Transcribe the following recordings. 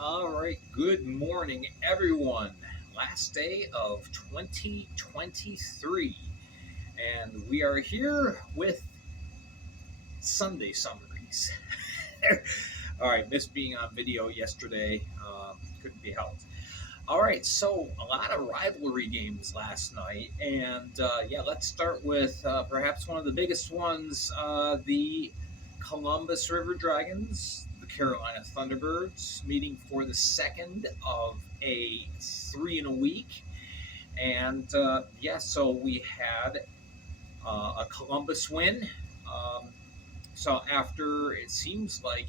All right, good morning, everyone. Last day of 2023, and we are here with Sunday Summaries. All right, missed being on video yesterday, couldn't be helped. All right, so a lot of rivalry games last night, and yeah, let's start with perhaps one of the biggest ones, the Columbus River Dragons, the Carolina Thunderbirds, meeting for the second of a three in a week. And yeah, so we had a Columbus win. Um, so after it seems like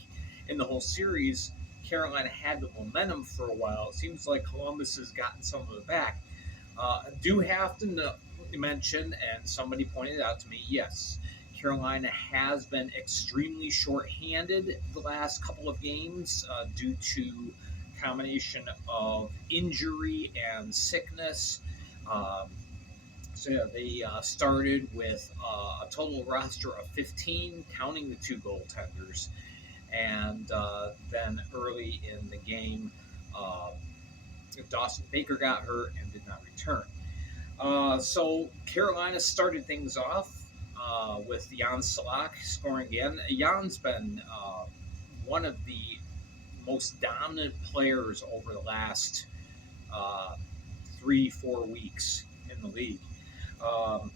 in the whole series, Carolina had the momentum for a while. It seems like Columbus has gotten some of it back. Do have to mention, and somebody pointed out to me, yes, Carolina has been extremely shorthanded the last couple of games due to combination of injury and sickness. Um, so yeah, they started with a total roster of 15, counting the two goaltenders, and then early in the game, uh, Dawson Baker got hurt and did not return. So Carolina started things off with Jan Salak scoring again. Jan's been one of the most dominant players over the last uh, 3, 4 weeks in the league. Um,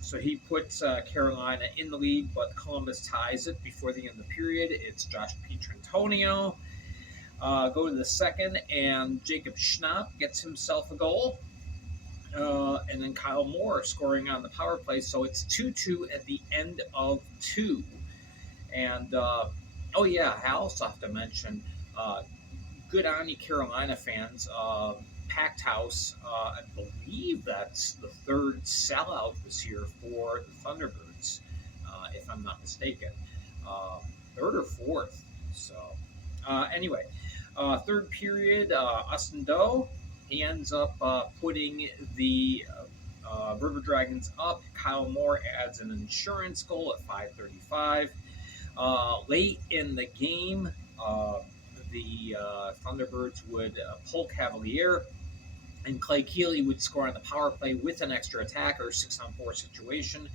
so he puts Carolina in the lead, but Columbus ties it before the end of the period. It's Josh Pietrantonio. Go to the second, and Jacob Schnapp gets himself a goal. And then Kyle Moore scoring on the power play. So it's 2-2 at the end of two. And oh, yeah, I also have to mention uh, good on you, Carolina fans. Packed house. I believe that's the third sellout this year for the Thunderbirds, if I'm not mistaken. Uh, Third or fourth. So, anyway, third period, Austin Doe, he ends up putting the River Dragons up. Kyle Moore adds an insurance goal at 5:35. Late in the game, the Thunderbirds would pull Cavalier, and Clay Keeley would score on the power play with an extra attacker, 6-on-4 situation.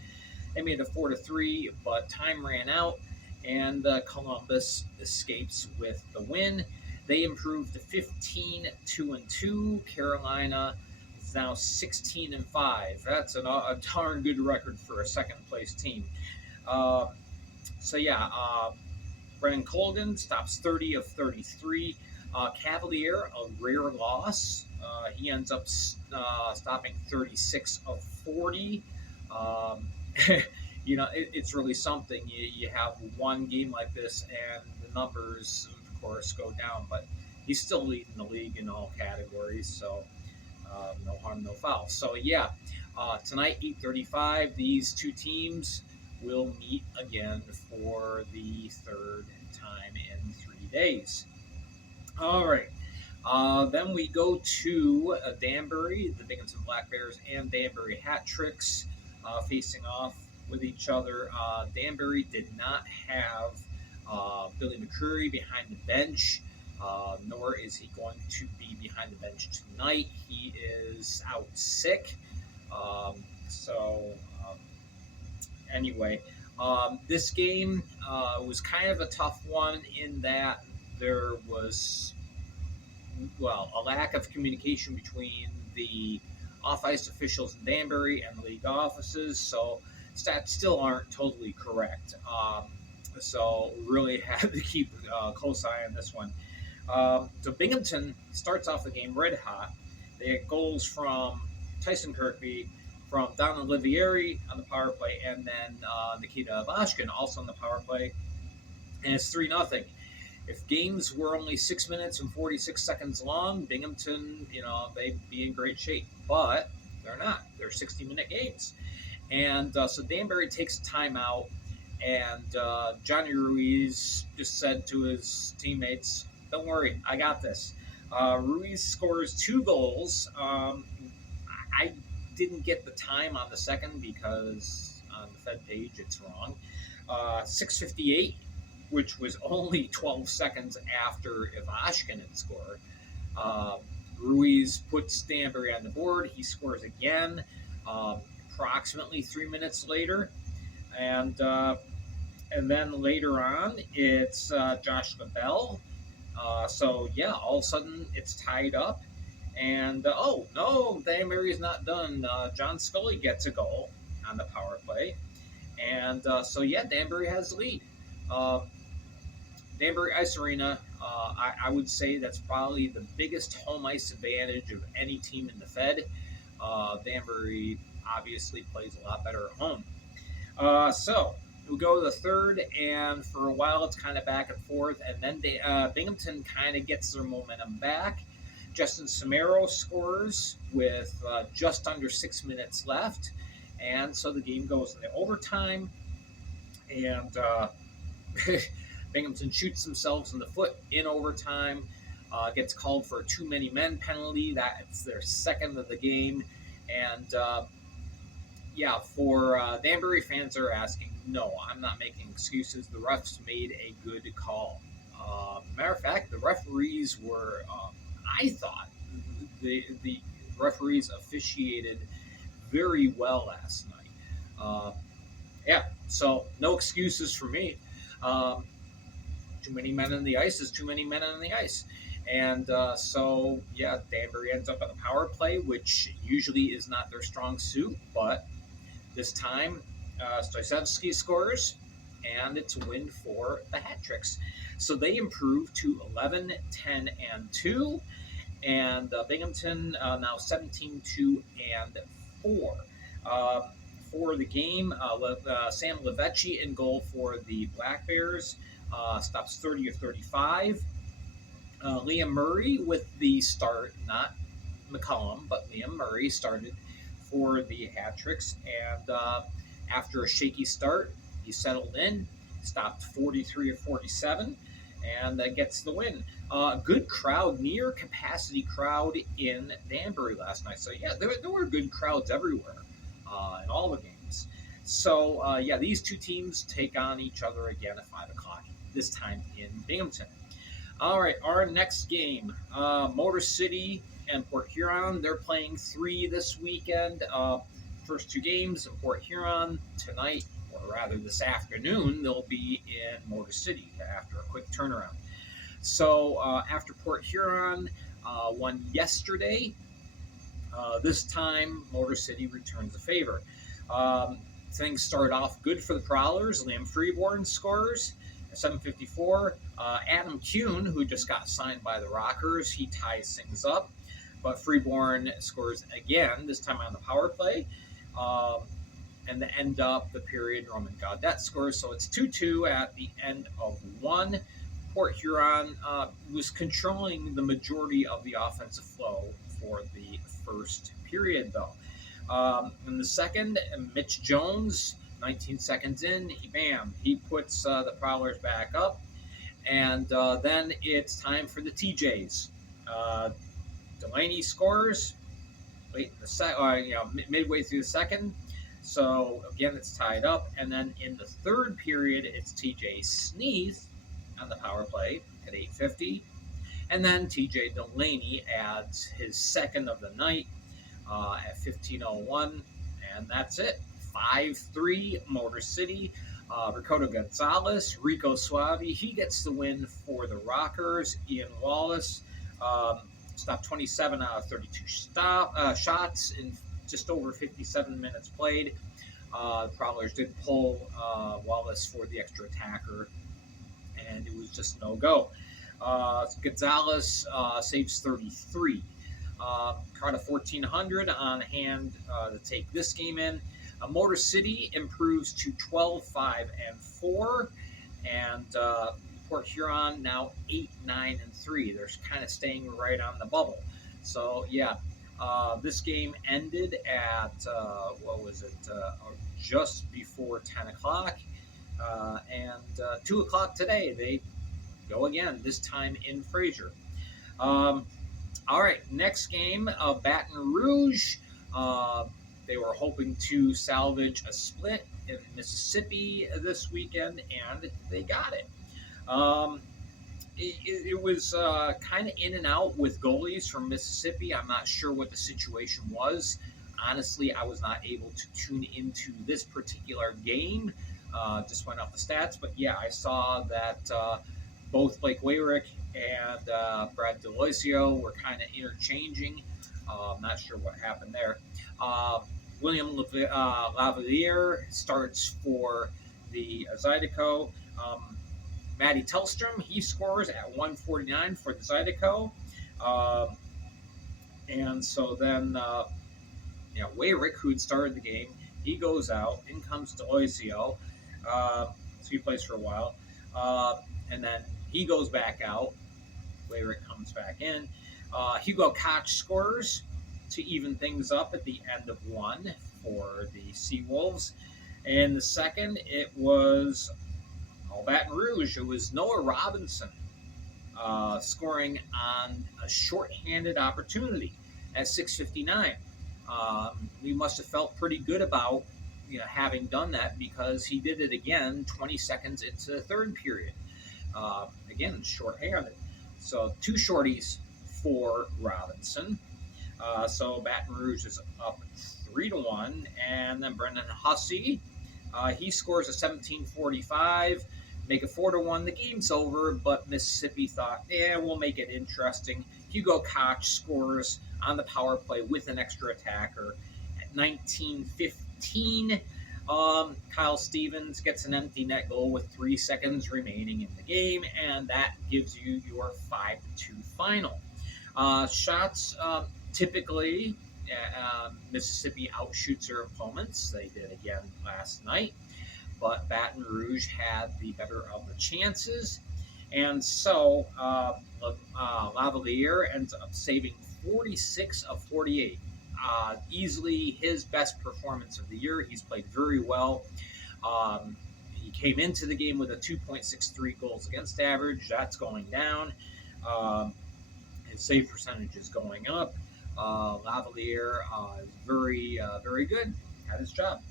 They made it 4-3, but time ran out, and Columbus escapes with the win. They improved to 15-2-2. Carolina is now 16-5. That's a darn good record for a second place team. Uh, so yeah, Brennan Colgan stops 30 of 33. Cavalier, a rare loss. He ends up stopping 36 of 40. Um, it's really something. You have one game like this, and the numbers, of course, go down. But he's still leading the league in all categories. So no harm, no foul. So yeah, tonight 8:35. These two teams will meet again for the third time in 3 days. All right. Then we go to Danbury, the Binghamton Black Bears and Danbury Hat Tricks facing off with each other. Danbury did not have Billy McCreary behind the bench, nor is he going to be behind the bench tonight. He is out sick. So, anyway, this game was kind of a tough one in that there was, well, a lack of communication between the off-ice officials in Danbury and the league offices. So stats still aren't totally correct. So really had to keep a close eye on this one. So Binghamton starts off the game red hot. They get goals from Tyson Kirkby, from Don Olivieri on the power play, and then Nikita Bashkin also on the power play. And it's 3-0. If games were only 6 minutes and 46 seconds long, Binghamton, they'd be in great shape. But they're not. They're 60-minute games. And so Danbury takes a timeout, and Johnny Ruiz just said to his teammates, "Don't worry, I got this." Ruiz scores 2 goals. I didn't get the time on the second because on the Fed page it's wrong. 6:58. which was only 12 seconds after Ivashkin had scored. Uh, Ruiz puts Danbury on the board. He scores again um, approximately 3 minutes later. And then later on, it's Josh LaBelle. So, yeah, all of a sudden it's tied up. And, oh, no, Danbury's not done. John Scully gets a goal on the power play. And so, yeah, Danbury has the lead. Uh, Danbury Ice Arena, I would say that's probably the biggest home ice advantage of any team in the Fed. Danbury obviously plays a lot better at home. So we go to the third, and for a while it's kind of back and forth, and then Binghamton kind of gets their momentum back. Justin Samaro scores with just under 6 minutes left, and so the game goes into overtime, and Binghamton shoots themselves in the foot in overtime, gets called for a too many men penalty. That's their second of the game, and yeah, for Danbury fans are asking, no, I'm not making excuses. The refs made a good call. Matter of fact, the referees were, I thought, the referees officiated very well last night. Yeah, so no excuses for me. Um, Too many men on the ice is too many men on the ice. And so, yeah, Danbury ends up on the power play, which usually is not their strong suit, but this time, Stoychevsky scores, and it's a win for the Hat Tricks. So they improve to 11, 10, and 2, and Binghamton now 17, 2, and 4. Uh, for the game, Sam Levecchi in goal for the Black Bears, stops 30 of 35. Liam Murray with the start, not McCollum, but Liam Murray started for the Hat Tricks, and after a shaky start, he settled in, stopped 43 of 47, and gets the win. Good crowd, near capacity crowd in Danbury last night. So yeah, there were good crowds everywhere in all the games. So yeah, these two teams take on each other again at 5 o'clock. This time in Binghamton. All right, our next game, Motor City and Port Huron. They're playing 3 this weekend. First 2 games in Port Huron tonight, or rather this afternoon. They'll be in Motor City after a quick turnaround. So after Port Huron won yesterday, this time Motor City returns the favor. Things start off good for the Prowlers. Liam Freeborn scores. 7:54. Adam Kuhn, who just got signed by the Rockers, he ties things up. But Freeborn scores again, this time on the power play. And to end up the period, Roman Gaudet scores. So it's 2-2 at the end of 1. Port Huron was controlling the majority of the offensive flow for the first period, though. In the second, Mitch Jones, 19 seconds in, he puts the Prowlers back up. And then it's time for the TJs. Delaney scores late in the midway through the second. So again, it's tied up. And then in the third period, it's TJ Sneath on the power play at 8:50. And then TJ Delaney adds his second of the night at 15:01. And that's it. 5-3 Motor City. Ricardo Gonzalez, Rico Suave, he gets the win for the Rockers. Ian Wallace stopped 27 out of 32 shots in just over 57 minutes played. The Prowlers did pull Wallace for the extra attacker, and it was just no go. Gonzalez saves 33. Carta 1400 on hand to take this game in. Motor City improves to 12-5-4, and Port Huron now 8-9-3. They're kind of staying right on the bubble. So yeah, this game ended at just before 10 o'clock, and 2 o'clock today they go again. This time in Fraser. All right, next game, Baton Rouge. They were hoping to salvage a split in Mississippi this weekend, and they got it. Um, it was kind of in and out with goalies from Mississippi. I'm not sure what the situation was. Honestly, I was not able to tune into this particular game. Just went off the stats, but yeah, I saw that both Blake Wayrick and Brad Deloisio were kind of interchanging. I'm not sure what happened there. Uh, William Lavalier starts for the Zydeco. Matty Tellstrom, he scores at 149 for the Zydeco. Um, and so then, Wayrick, who had started the game, he goes out. In comes Deloisio. So he plays for a while. And then he goes back out. Wayrick comes back in. Hugo Koch scores to even things up at the end of one for the Seawolves. And the second, it was Baton Rouge. It was Noah Robinson scoring on a shorthanded opportunity at 6:59. We must have felt pretty good about having done that because he did it again 20 seconds into the third period. Again, shorthanded. So two shorties for Robinson. So Baton Rouge is up 3-1, and then Brendan Hussey, he scores a 17:45. Make it 4-1. The game's over, but Mississippi thought, we'll make it interesting. Hugo Koch scores on the power play with an extra attacker at 19:15. Kyle Stevens gets an empty net goal with 3 seconds remaining in the game, and that gives you your 5-2 final. Shots, typically, Mississippi outshoots their opponents. They did again last night, but Baton Rouge had the better of the chances. And so Lavalier ends up saving 46 of 48. Easily his best performance of the year. He's played very well. He came into the game with a 2.63 goals against average. That's going down. His save percentage is going up. Lavalier is very good at his job.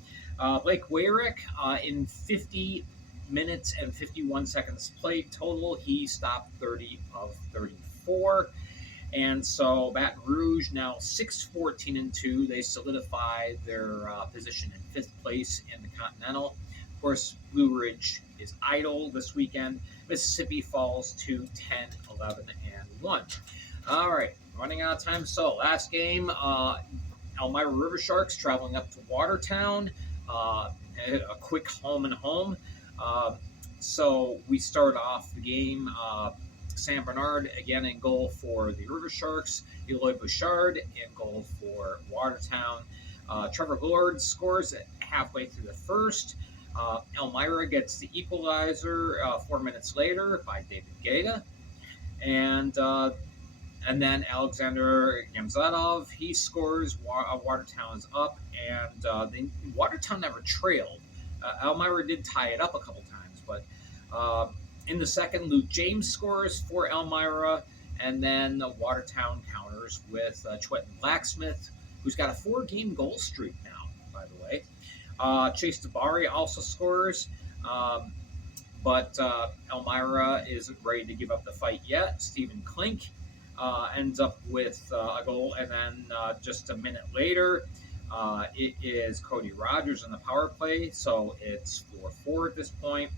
Blake Wayrick, in 50 minutes and 51 seconds played total, he stopped 30 of 34. And so Baton Rouge now 6-14-2. They solidify their position in fifth place in the Continental. Of course, Blue Ridge is idle this weekend. Mississippi falls to 10-11-1. All right, running out of time. So last game, Elmira River Sharks traveling up to Watertown. A quick home and home. So we start off the game. Sam Bernard again in goal for the River Sharks. Eloy Bouchard in goal for Watertown. Trevor Lord scores halfway through the first. Elmira gets the equalizer 4 minutes later by David Gaeta. And then Alexander Gamzatov, he scores. Watertown is up, and Watertown never trailed. Elmira did tie it up a couple times, but in the second, Luke James scores for Elmira, and then Watertown counters with Chwetin Blacksmith, who's got a 4-game goal streak now, by the way. Chase Tabari also scores, but Elmira isn't ready to give up the fight yet. Stephen Klink ends up with a goal, and then just a minute later, it is Cody Rogers in the power play, so it's 4-4 at this point.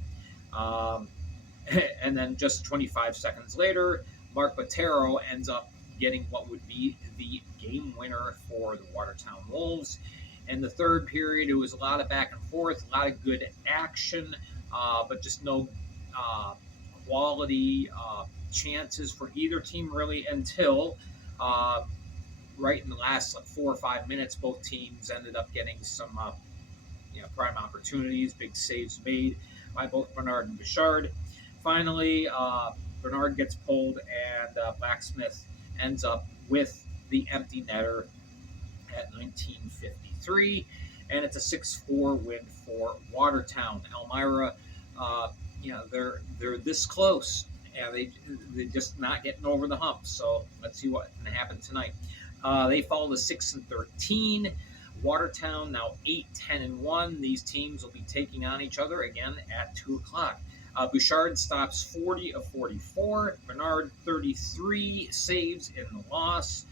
And then just 25 seconds later, Mark Botero ends up getting what would be the game winner for the Watertown Wolves. In the third period, it was a lot of back and forth, a lot of good action, but just no quality chances for either team really until right in the last 4 or 5 minutes, both teams ended up getting some prime opportunities, big saves made by both Bernard and Bouchard. Finally, Bernard gets pulled, and Blacksmith ends up with the empty netter at 19:53, and it's a 6-4 win for Watertown. Elmira, they're this close, and they're just not getting over the hump. So let's see what can happen tonight. They fall to 6-13. Watertown now 8-10-1. These teams will be taking on each other again at 2 o'clock. Bouchard stops 40 of 44. Bernard 33 saves in the loss.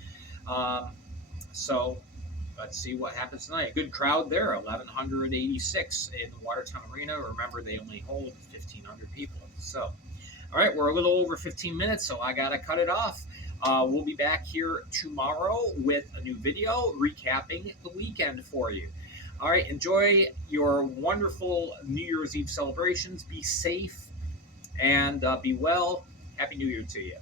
So let's see what happens tonight. A good crowd there, 1,186 in the Watertown Arena. Remember, they only hold 1,500 people. So, all right, we're a little over 15 minutes, so I got to cut it off. We'll be back here tomorrow with a new video recapping the weekend for you. All right, enjoy your wonderful New Year's Eve celebrations. Be safe and be well. Happy New Year to you.